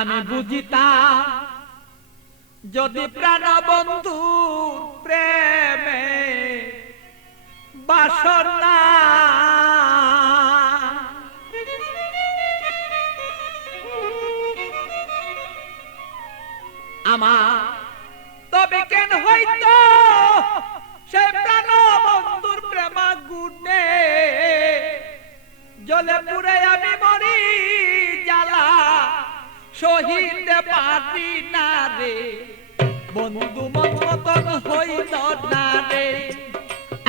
আমি বুঝিতা যদি প্রাণ বন্ধু প্রেমে বাসনা আমার শহীদ পারি না রে। বন্ধু মতন হইল না রে।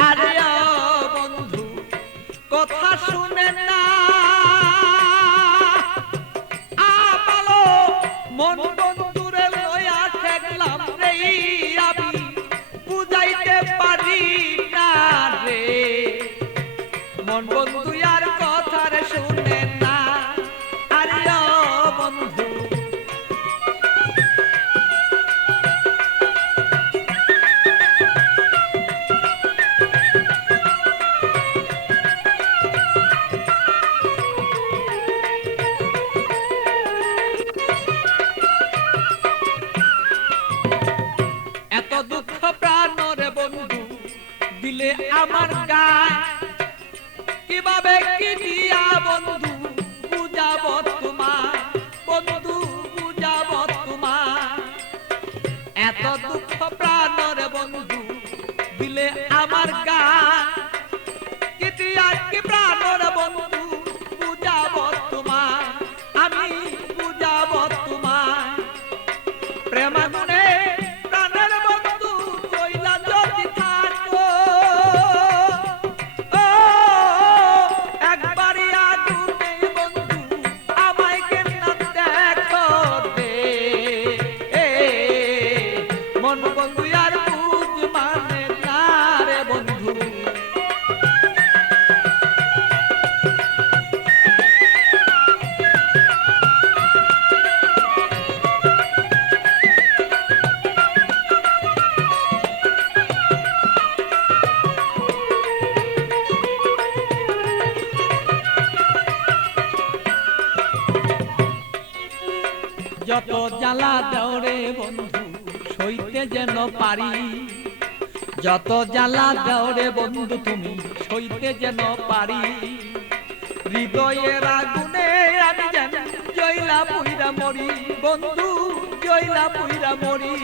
আরে বন্ধু, কথা শুনে না। আলো মন দিলে আমার গায়। কীভাবে কি দিয়া বন্ধু বুঝাব তোমার বন্ধু বুঝাব তোমার এত দুঃখ প্রাণরে বন্ধু দিলে আমার গায়। মন বন্ধু আর বুঝ যত জ্বালা দেওরে বন্ধু সইতে যেন পারি। যত জ্বালা দেওরে বন্ধু তুমি, সইতে যেন পারি। হৃদয়ের আগুনে আমি যেন জয়লা পুইরা মরি। বন্ধু জয়লা পুইরা মরি।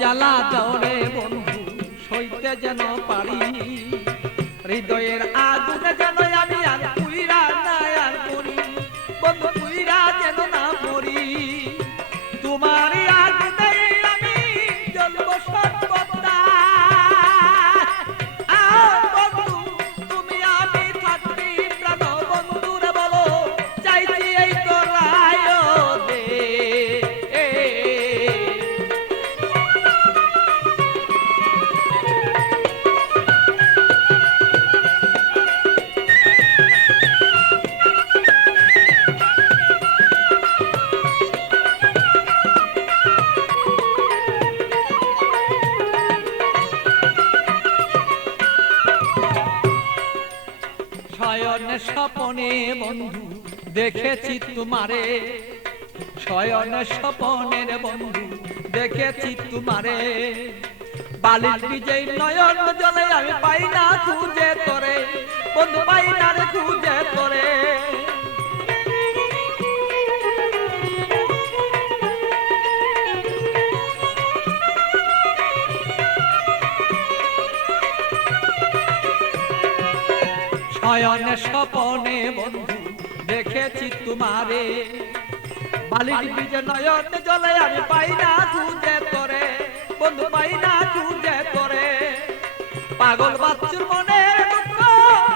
জ্বালা দৌড়ে বন্ধু সইতে যেন পারি হৃদয়ের আগুনে শয়নে স্বপনে বন্ধু, দেখেছি তোমারে। শয়নে স্বপনের বন্ধু, দেখেছি তোমারে। বালির বিজয় নয়ন জলে আমি পাই না খুঁজে তোরে, বন্ধু পাই না খুঁজে তোরে। শয়নে স্বপনে বন্ধু, দেখেছি তোমারে। বালির বীজ নয়ন জলে আমি পাই না খুঁজে তোরে, বন্ধু পাই না খুঁজে তোরে। পাগল বাচ্চুর মনে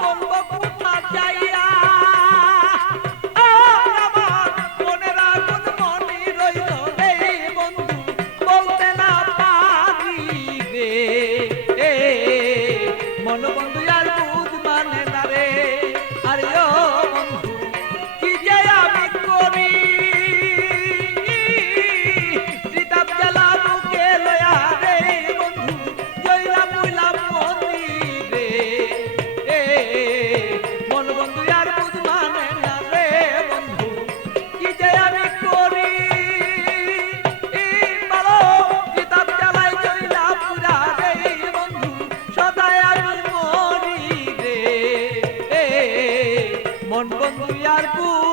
বলব কোথা যাইয়া? মনে বন্ধু মন বন্ধু আর মানে